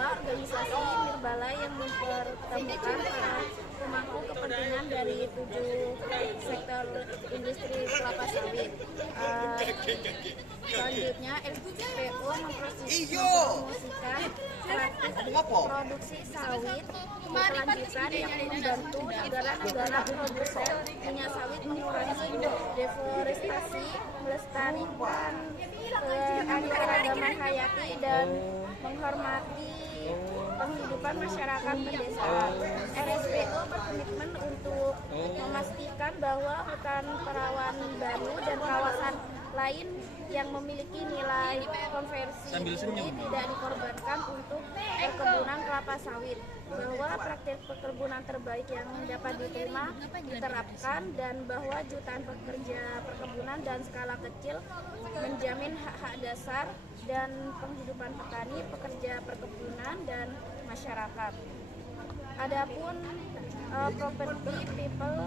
adalah organisasi Nirbala yang mempertemukan para pemangku kepentingan dari 7 sektor industri kelapa sawit. Selanjutnya, FPO mempromosikan praktik produksi sawit berkelanjutan yang membantu negara-negara produsen minyak sawit mengurangi deforestasi, melestarikan keanekaragaman hayati dan menghormati penghidupan masyarakat pedesaan. RSPO berkomitmen untuk memastikan bahwa hutan perawan baru dan kawasan lain yang memiliki nilai konversi tinggi tidak dikorbankan untuk perkebunan kelapa sawit, bahwa praktik perkebunan terbaik yang dapat diterapkan, dan bahwa jutaan pekerja perkebunan dan skala kecil menjamin hak-hak dasar dan penghidupan petani, pekerja perkebunan, dan masyarakat. Adapun properti, people,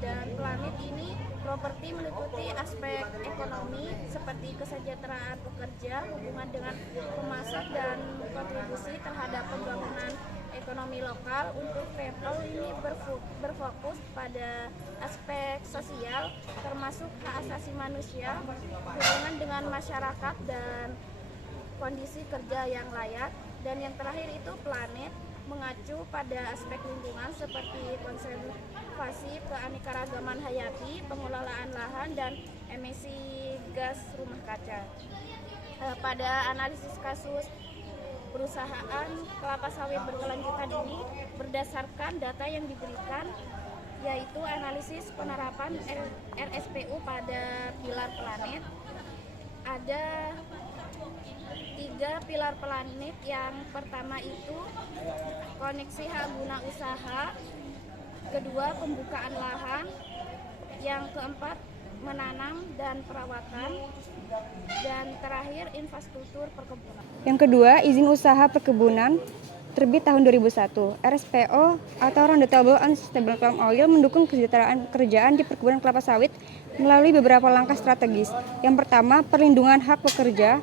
dan planet ini, properti meliputi aspek ekonomi seperti kesejahteraan pekerja, hubungan dengan pemasok, dan kontribusi terhadap pembangunan ekonomi lokal. Untuk people ini berfokus pada aspek sosial termasuk hak asasi manusia, hubungan dengan masyarakat, dan kondisi kerja yang layak. Dan yang terakhir itu planet, mengacu pada aspek lingkungan seperti konservasi keanekaragaman hayati, pengelolaan lahan, dan emisi gas rumah kaca. Pada analisis kasus perusahaan kelapa sawit berkelanjutan ini, berdasarkan data yang diberikan, yaitu analisis penerapan RSPU pada pilar planet, ada 3 pilar planet. Yang pertama itu koneksi hak guna usaha, kedua pembukaan lahan, yang keempat menanam dan perawatan, dan terakhir infrastruktur perkebunan. Yang kedua, izin usaha perkebunan terbit tahun 2001. RSPO atau Roundtable on Sustainable Palm Oil mendukung kesejahteraan pekerjaan di perkebunan kelapa sawit melalui beberapa langkah strategis. Yang pertama, perlindungan hak pekerja.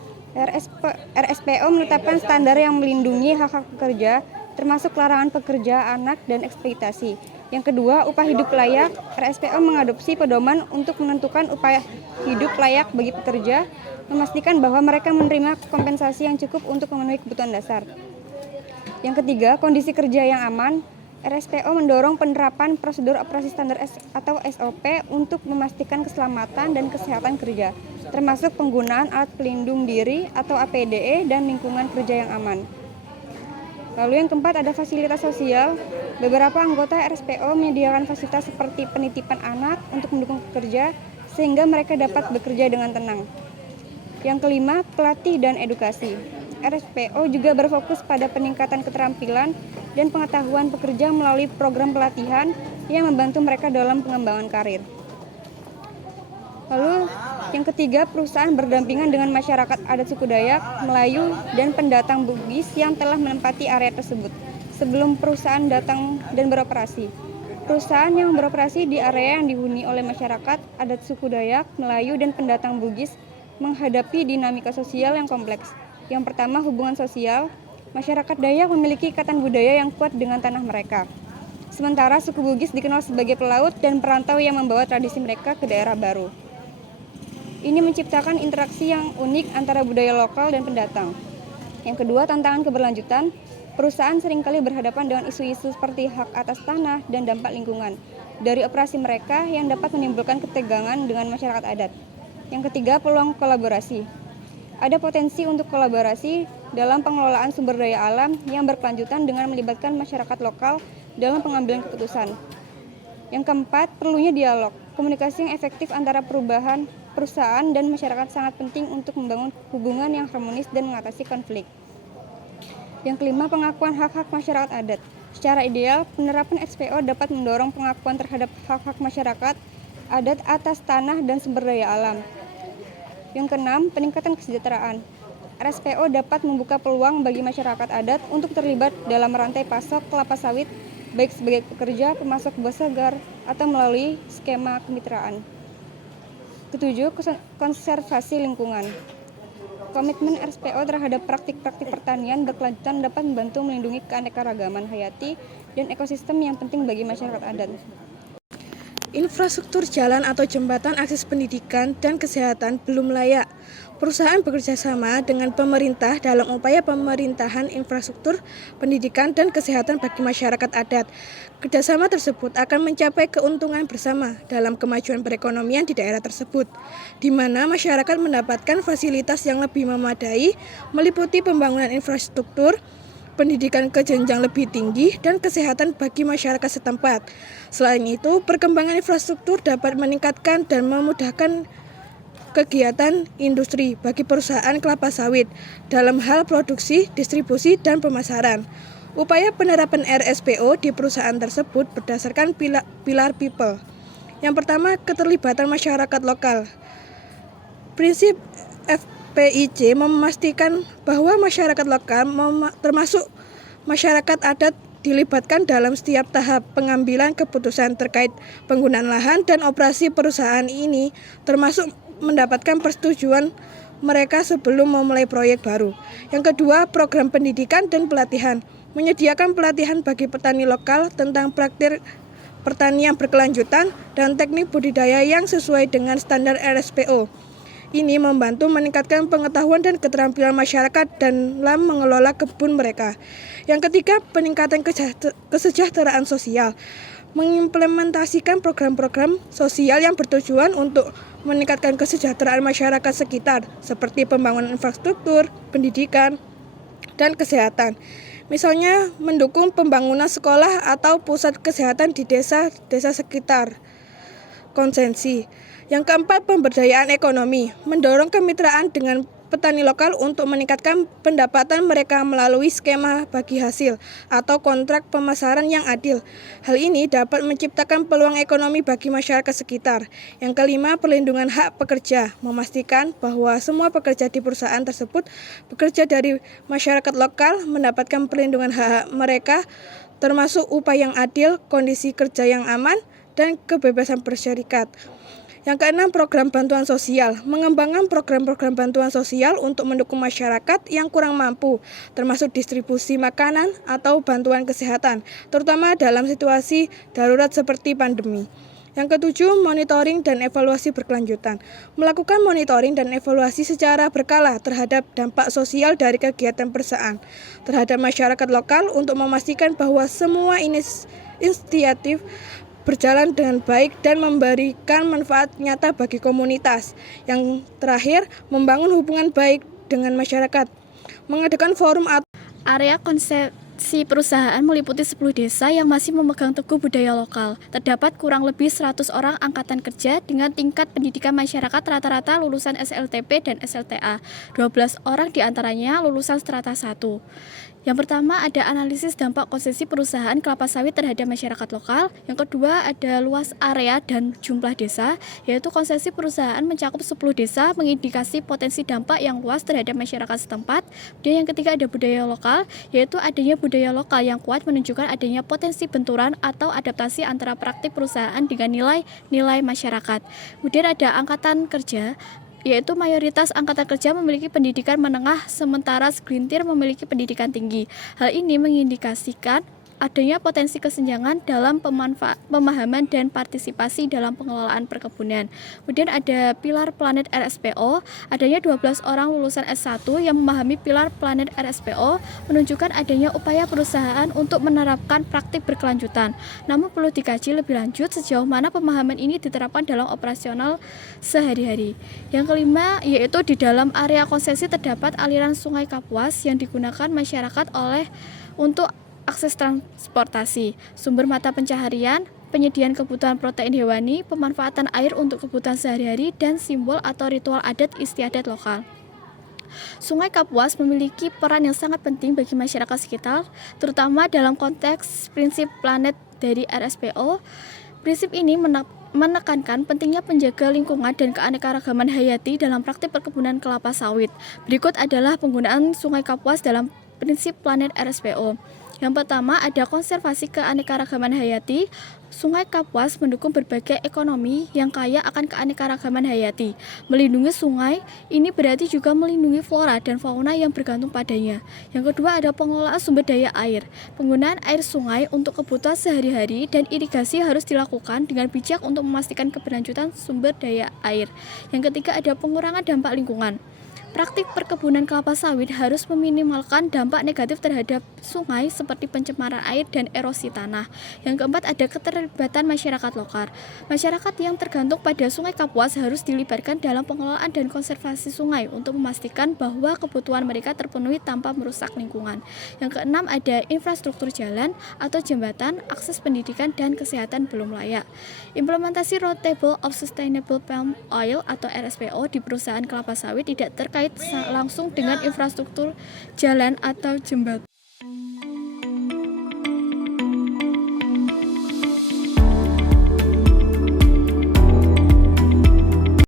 RSPO menetapkan standar yang melindungi hak-hak pekerja, termasuk larangan pekerja anak dan eksploitasi. Yang kedua, upah hidup layak. RSPO mengadopsi pedoman untuk menentukan upah hidup layak bagi pekerja, memastikan bahwa mereka menerima kompensasi yang cukup untuk memenuhi kebutuhan dasar. Yang ketiga, kondisi kerja yang aman. RSPO mendorong penerapan prosedur operasi standar atau SOP untuk memastikan keselamatan dan kesehatan kerja, termasuk penggunaan alat pelindung diri atau APDE dan lingkungan kerja yang aman. Lalu yang keempat, ada fasilitas sosial. Beberapa anggota RSPO menyediakan fasilitas seperti penitipan anak untuk mendukung pekerja sehingga mereka dapat bekerja dengan tenang. Yang kelima, pelatih dan edukasi. RSPO juga berfokus pada peningkatan keterampilan dan pengetahuan pekerja melalui program pelatihan yang membantu mereka dalam pengembangan karir. Lalu yang ketiga, perusahaan berdampingan dengan masyarakat adat suku Dayak, Melayu, dan pendatang Bugis yang telah menempati area tersebut sebelum perusahaan datang dan beroperasi. Perusahaan yang beroperasi di area yang dihuni oleh masyarakat adat suku Dayak, Melayu, dan pendatang Bugis menghadapi dinamika sosial yang kompleks. Yang pertama, hubungan sosial. Masyarakat Dayak memiliki ikatan budaya yang kuat dengan tanah mereka. Sementara suku Bugis dikenal sebagai pelaut dan perantau yang membawa tradisi mereka ke daerah baru. Ini menciptakan interaksi yang unik antara budaya lokal dan pendatang. Yang kedua, tantangan keberlanjutan. Perusahaan seringkali berhadapan dengan isu-isu seperti hak atas tanah dan dampak lingkungan dari operasi mereka yang dapat menimbulkan ketegangan dengan masyarakat adat. Yang ketiga, peluang kolaborasi. Ada potensi untuk kolaborasi dalam pengelolaan sumber daya alam yang berkelanjutan dengan melibatkan masyarakat lokal dalam pengambilan keputusan. Yang keempat, perlunya dialog. Komunikasi yang efektif antara perusahaan dan masyarakat sangat penting untuk membangun hubungan yang harmonis dan mengatasi konflik. Yang kelima, pengakuan hak-hak masyarakat adat. Secara ideal, penerapan XPO dapat mendorong pengakuan terhadap hak-hak masyarakat adat atas tanah dan sumber daya alam. Yang keenam, peningkatan kesejahteraan. RSPO dapat membuka peluang bagi masyarakat adat untuk terlibat dalam rantai pasok kelapa sawit, baik sebagai pekerja, pemasok buah segar, atau melalui skema kemitraan. Ketujuh, konservasi lingkungan. Komitmen RSPO terhadap praktik-praktik pertanian berkelanjutan dapat membantu melindungi keanekaragaman hayati dan ekosistem yang penting bagi masyarakat adat. Infrastruktur jalan atau jembatan akses pendidikan dan kesehatan belum layak. Perusahaan bekerja sama dengan pemerintah dalam upaya pemerintahan infrastruktur pendidikan dan kesehatan bagi masyarakat adat. Kerjasama tersebut akan mencapai keuntungan bersama dalam kemajuan perekonomian di daerah tersebut, di mana masyarakat mendapatkan fasilitas yang lebih memadai, meliputi pembangunan infrastruktur, pendidikan ke jenjang lebih tinggi, dan kesehatan bagi masyarakat setempat. Selain itu, perkembangan infrastruktur dapat meningkatkan dan memudahkan kegiatan industri bagi perusahaan kelapa sawit dalam hal produksi, distribusi, dan pemasaran. Upaya penerapan RSPO di perusahaan tersebut berdasarkan pilar people. Yang pertama, keterlibatan masyarakat lokal. Prinsip FPIC memastikan bahwa masyarakat lokal termasuk masyarakat adat dilibatkan dalam setiap tahap pengambilan keputusan terkait penggunaan lahan dan operasi perusahaan ini, termasuk mendapatkan persetujuan mereka sebelum memulai proyek baru. Yang kedua, program pendidikan dan pelatihan. Menyediakan pelatihan bagi petani lokal tentang praktik pertanian berkelanjutan dan teknik budidaya yang sesuai dengan standar RSPO. Ini membantu meningkatkan pengetahuan dan keterampilan masyarakat dalam mengelola kebun mereka. Yang ketiga, peningkatan kesejahteraan sosial. Mengimplementasikan program-program sosial yang bertujuan untuk meningkatkan kesejahteraan masyarakat sekitar, seperti pembangunan infrastruktur, pendidikan, dan kesehatan. Misalnya, mendukung pembangunan sekolah atau pusat kesehatan di desa sekitar. Konsensi. Yang keempat, pemberdayaan ekonomi. Mendorong kemitraan dengan petani lokal untuk meningkatkan pendapatan mereka melalui skema bagi hasil atau kontrak pemasaran yang adil. Hal ini dapat menciptakan peluang ekonomi bagi masyarakat sekitar. Yang kelima, perlindungan hak pekerja. Memastikan bahwa semua pekerja di perusahaan tersebut bekerja dari masyarakat lokal mendapatkan perlindungan hak mereka, termasuk upah yang adil, kondisi kerja yang aman, dan kebebasan berserikat. Yang keenam, program bantuan sosial. Mengembangkan program-program bantuan sosial untuk mendukung masyarakat yang kurang mampu, termasuk distribusi makanan atau bantuan kesehatan, terutama dalam situasi darurat seperti pandemi. Yang ketujuh, monitoring dan evaluasi berkelanjutan. Melakukan monitoring dan evaluasi secara berkala terhadap dampak sosial dari kegiatan perusahaan terhadap masyarakat lokal untuk memastikan bahwa semua inisiatif berjalan dengan baik dan memberikan manfaat nyata bagi komunitas. Yang terakhir, membangun hubungan baik dengan masyarakat. Mengadakan forum atau area konsesi perusahaan meliputi 10 desa yang masih memegang teguh budaya lokal. Terdapat kurang lebih 100 orang angkatan kerja dengan tingkat pendidikan masyarakat rata-rata lulusan SLTP dan SLTA. 12 orang diantaranya lulusan strata 1. Yang pertama ada analisis dampak konsesi perusahaan kelapa sawit terhadap masyarakat lokal. Yang kedua ada luas area dan jumlah desa, yaitu konsesi perusahaan mencakup 10 desa mengindikasi potensi dampak yang luas terhadap masyarakat setempat. Dan yang ketiga ada budaya lokal, yaitu adanya budaya lokal yang kuat menunjukkan adanya potensi benturan atau adaptasi antara praktik perusahaan dengan nilai-nilai masyarakat. Kemudian ada angkatan kerja, yaitu mayoritas angkatan kerja memiliki pendidikan menengah sementara segelintir memiliki pendidikan tinggi. Hal ini mengindikasikan adanya potensi kesenjangan dalam pemahaman dan partisipasi dalam pengelolaan perkebunan. Kemudian ada pilar planet RSPO, adanya 12 orang lulusan S1 yang memahami pilar planet RSPO menunjukkan adanya upaya perusahaan untuk menerapkan praktik berkelanjutan. Namun perlu dikaji lebih lanjut sejauh mana pemahaman ini diterapkan dalam operasional sehari-hari. Yang kelima yaitu di dalam area konsesi terdapat aliran Sungai Kapuas yang digunakan masyarakat untuk akses transportasi, sumber mata pencaharian, penyediaan kebutuhan protein hewani, pemanfaatan air untuk kebutuhan sehari-hari, dan simbol atau ritual adat istiadat lokal. Sungai Kapuas memiliki peran yang sangat penting bagi masyarakat sekitar, terutama dalam konteks prinsip planet dari RSPO. Prinsip ini menekankan pentingnya penjaga lingkungan dan keanekaragaman hayati dalam praktik perkebunan kelapa sawit. Berikut adalah penggunaan Sungai Kapuas dalam prinsip planet RSPO. Yang pertama ada konservasi keanekaragaman hayati. Sungai Kapuas mendukung berbagai ekonomi yang kaya akan keanekaragaman hayati. Melindungi sungai ini berarti juga melindungi flora dan fauna yang bergantung padanya. Yang kedua ada pengelolaan sumber daya air. Penggunaan air sungai untuk kebutuhan sehari-hari dan irigasi harus dilakukan dengan bijak untuk memastikan keberlanjutan sumber daya air. Yang ketiga ada pengurangan dampak lingkungan. Praktik perkebunan kelapa sawit harus meminimalkan dampak negatif terhadap sungai seperti pencemaran air dan erosi tanah. Yang keempat ada keterlibatan masyarakat lokal. Masyarakat yang tergantung pada Sungai Kapuas harus dilibatkan dalam pengelolaan dan konservasi sungai untuk memastikan bahwa kebutuhan mereka terpenuhi tanpa merusak lingkungan. Yang keenam ada infrastruktur jalan atau jembatan, akses pendidikan dan kesehatan belum layak. Implementasi Roundtable of Sustainable Palm Oil atau RSPO di perusahaan kelapa sawit tidak terkait langsung dengan infrastruktur jalan atau jembatan.